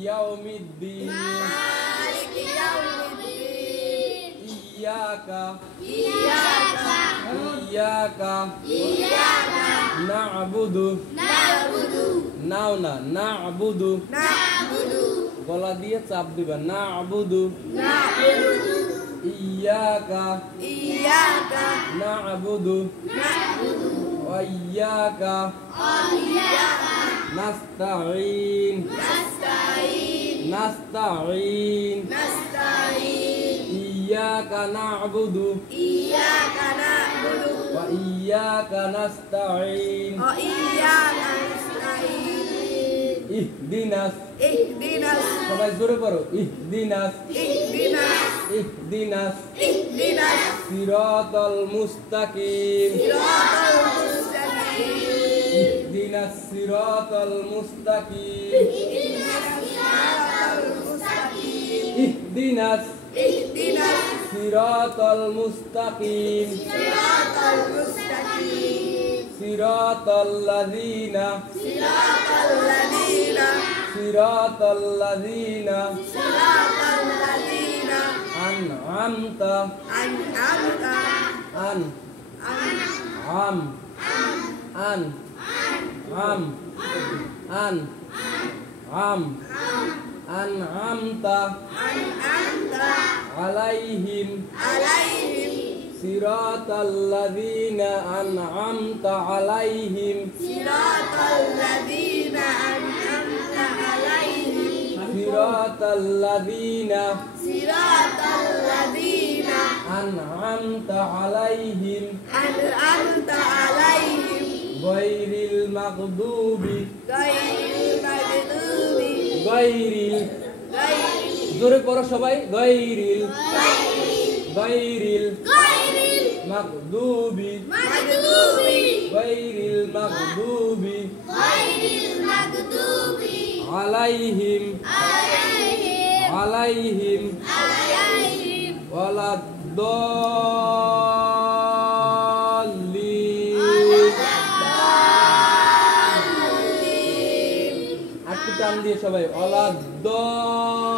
ইয়াউমিদ্দিন মালিকি ইয়াউমিদ্দিন ইয়াকা ইয়াকা ইয়াকা না'বুদু না'বুদু নাও না না'বুদু না'বুদু গলা দিয়ে চাপ দিবা না'বুদু না'বুদু ইয়াকা ইয়াকা না'বুদু না'বুদু ওয়া ইয়াকা ইyyaka নাস্তাঈন nasta'in নাস্তাঈন nasta'in ইয়াকা না'বুদু iyyaka na'budu ওয়া ইয়াকা নাস্তাঈন wa iyyaka nasta'in ইহদিনাস ihdinas সবাই জোরে পড়ো ইহদিনাস ihdinas ইহদিনাস ihdinas সিরাতাল মুস্তাকিম siratal mustaqim ইহদিনাস সিরাতাল মুস্তাকিম ihdinas siratal mustaqim ইহদিনাস ihdinas সিরাতাল মুস্তাকিম siratal mustaqim সিরাতাল লাযিনা siratal ladzina সিরাতাল লাযিনা siratal ladzina আন'আমতা an'amta আন আম আন আম আন আম আন'আমতা an'amta আলাইহিম alaihim সিরাতাল লাযিনা আন'আমতা আলাইহিম siratal ladzina an'amta alaihim সিরাতাল লাযিনা siratal ladzina আন'আমতা আলাইহিম an'amta alaihim গায়রিল মাগদুবি ghairil maghdubi গায়রিল ghairil জোরে পড়ো সবাই গায়রিল গায়রিল ghairil মাগদুবি maghdubi গায়রিল মাগদুবি ghairil maghdubi আলাইহিম alaihim আলাইহিম alaihim ওয়ালাদ-দাল্লিন। একটু টান দিয়ে সবাই ওয়ালাদ-দাল্লিন।